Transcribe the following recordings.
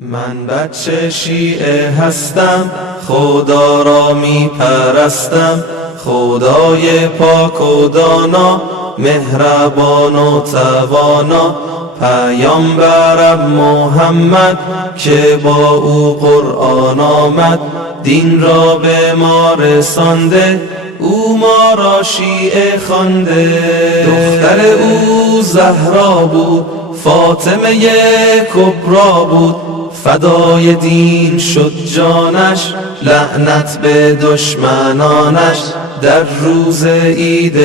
من بچه شیعه هستم، خدا را می پرستم، خدای پاک و دانا، مهربان و توانا. پیامبرم محمد که با او قرآن آمد، دین را به ما رسانده، او ما را شیعه خوانده. دختر او زهرا بود، فاطمه کبرا بود، فدای دین شد جانش، لعنت به دشمنانش. در روز عید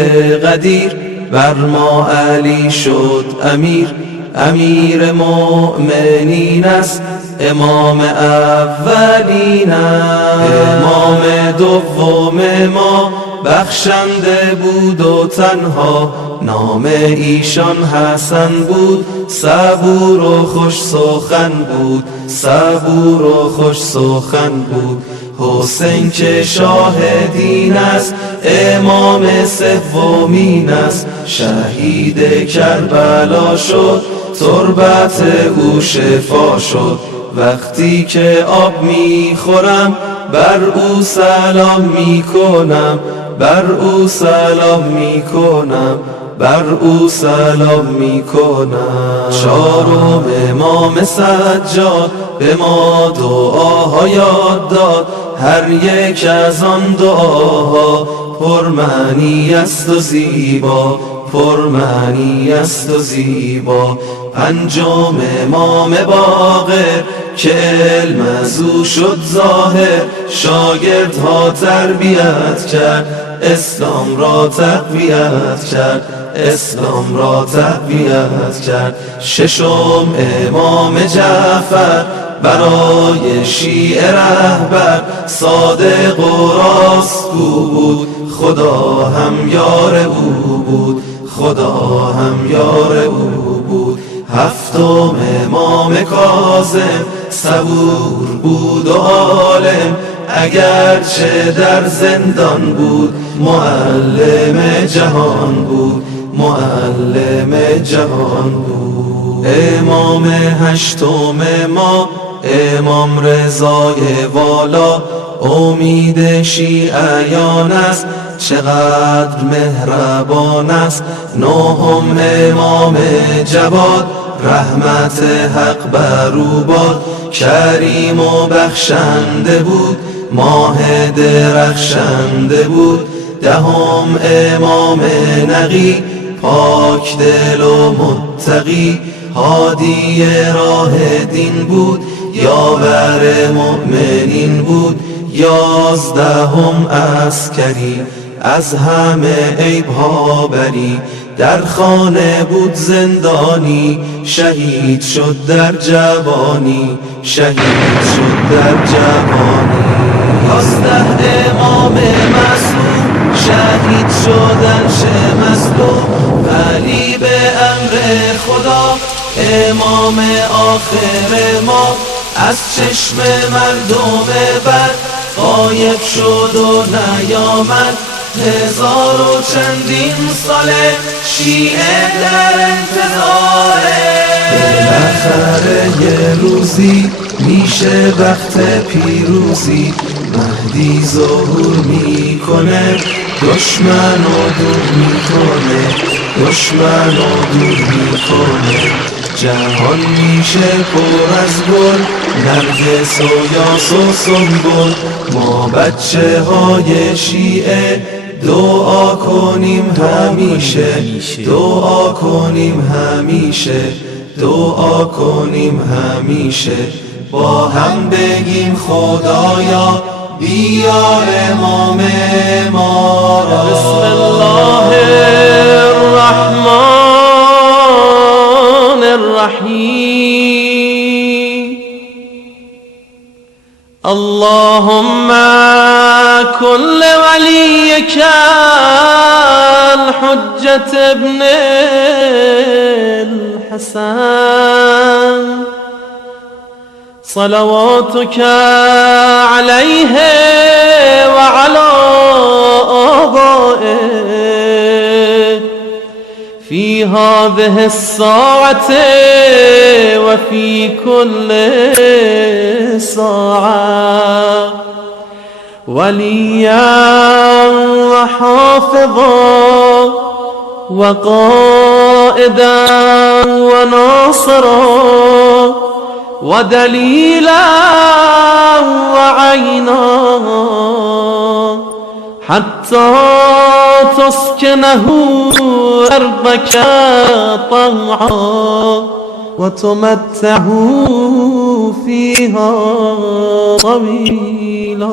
قدیر بر ما علی شد امیر، امیر مؤمنین است، امام اولین است. امام دوم ما بخشنده بود و تنها، نام ایشان حسن بود، صبور و خوش سخن بود، صبور و خوش سخن بود. حسین که شاه دین است، امام سومین است، شهید کربلا شد، تربت او شفا شد. وقتی که آب میخورم بر او سلام میکنم، بر او سلام میکنم، بر او سلام میکنم. چهارم امام سجاد به ما دعاها یاد داد، هر یک از آن دعاها پرمعنی است و زیبا، پرمعنی است و زیبا. پنجم امام باقر که علم از او شد ظاهر، شاگردها تربیت کرد، اسلام را تقویت کرد، اسلام را تقویت کرد. ششم امام جعفر برای شیعه رهبر، صادق و راستگو بود، خدا هم یار او بود، خدا هم یار او بود. هفتم امام کاظم صبور بود و عالم، اگرچه در زندان بود، معلم جهان بود، معلم جهان بود. امام هشتم ما امام رضای والا، امید شیعیان است، چقدر مهربان است. نهم امام جواد، رحمت حق بر او باد، کریم و بخشنده بود، ماه درخشنده بود. دهم امام نقی، پاک دل و متقی، هادی راه دین بود، یاور مؤمنین بود. یازدهم عسکری، از همه عیبها بری، در خانه بود زندانی، شهید شد در جوانی، شهید شد در جوانی. 11 امام معصوم، شهید شدن شه مظلوم، ولی به امر خدا، امام آخر ما، از چشم مردم بد غایب شد و نیامد. 1000 و چندین ساله شیعه در انتظاره، بالاخره یه روزی میشه وقت پیروزی، مهدی ظهور میکنه، دشمنو دور میکنه، دشمنو دور میکنه. جهان میشه پر از گل، نرگس و یاس و سنبل. ما بچه های شیعه دعا کنیم همیشه، دعا کنیم همیشه، دعا کنیم همیشه. با هم بگیم خدایا بیار امام ما را. بسم الله الرحمن الرحیم. اللهم کن لولیک الحجة ابن الحسن صلواتك عليه وعلى آبائه في في هذه الساعة وفي كل ساعة وليا وحافظا وقائدا وناصرا ودليلا وعينا حتى تسكنه أرضك طوعا وتمتعه فيها طويلا.